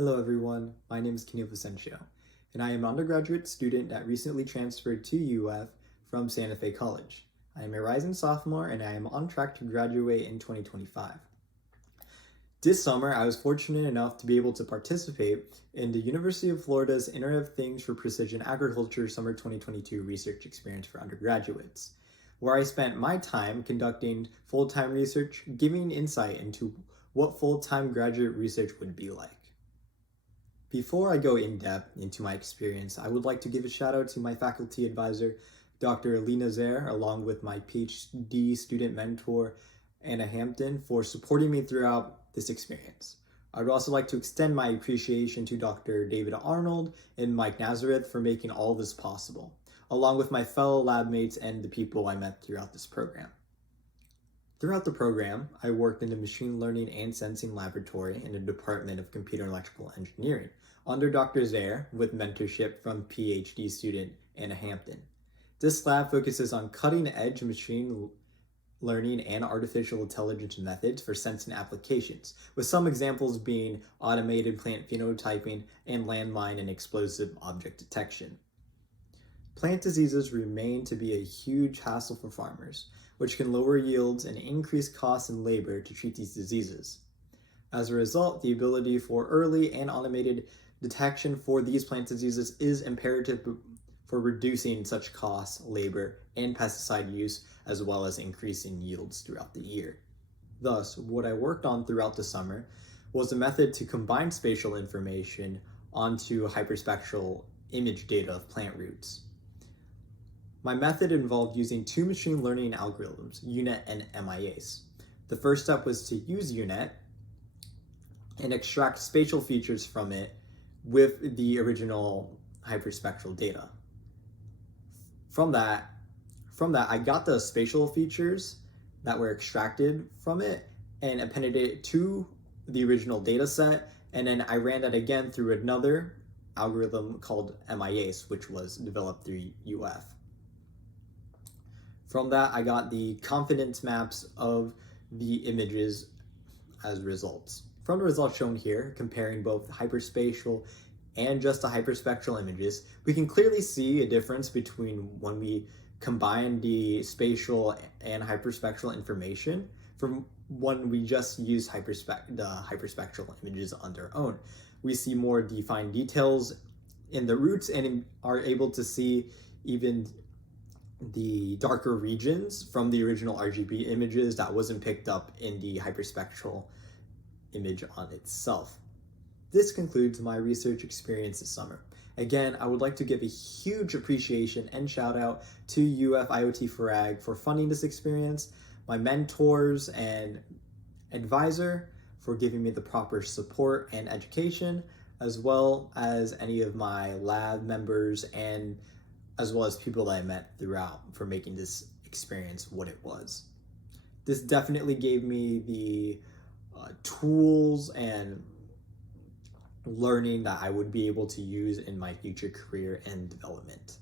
Hello everyone, my name is Kaniel Vicencio, and I am an undergraduate student that recently transferred to UF from Santa Fe College. I am a rising sophomore and I am on track to graduate in 2025. This summer, I was fortunate enough to be able to participate in the University of Florida's Internet of Things for Precision Agriculture Summer 2022 research experience for undergraduates, where I spent my time conducting full-time research, giving insight into what full-time graduate research would be like. Before I go in depth into my experience, I would like to give a shout out to my faculty advisor, Dr. Lee Nazaire, along with my PhD student mentor, Anna Hampton, for supporting me throughout this experience. I would also like to extend my appreciation to Dr. David Arnold and Mike Nazareth for making all this possible, along with my fellow lab mates and the people I met throughout this program. Throughout the program, I worked in the Machine Learning and Sensing Laboratory in the Department of Computer and Electrical Engineering under Dr. Zaire with mentorship from PhD student Anna Hampton. This lab focuses on cutting-edge machine learning and artificial intelligence methods for sensing applications, with some examples being automated plant phenotyping and landmine and explosive object detection. Plant diseases remain to be a huge hassle for farmers, which can lower yields and increase costs and labor to treat these diseases. As a result, the ability for early and automated detection for these plant diseases is imperative for reducing such costs, labor, and pesticide use, as well as increasing yields throughout the year. Thus, what I worked on throughout the summer was a method to combine spatial information onto hyperspectral image data of plant roots. My method involved using two machine learning algorithms, UNet and MIACE. The first step was to use UNet and extract spatial features from it with the original hyperspectral data. From that, I got the spatial features that were extracted from it and appended it to the original data set, and then I ran that again through another algorithm called MIACE, which was developed through UF. From that, I got the confidence maps of the images as results. From the results shown here, comparing both hyperspatial and just the hyperspectral images, we can clearly see a difference between when we combine the spatial and hyperspectral information from when we just use the hyperspectral images on their own. We see more defined details in the roots and are able to see even the darker regions from the original RGB images that wasn't picked up in the hyperspectral image on itself. This concludes my research experience this summer. Again, I would like to give a huge appreciation and shout out to UF IoT for Ag for funding this experience, my mentors and advisor for giving me the proper support and education, as well as any of my lab members and as well as people that I met throughout for making this experience what it was. This definitely gave me the tools and learning that I would be able to use in my future career and development.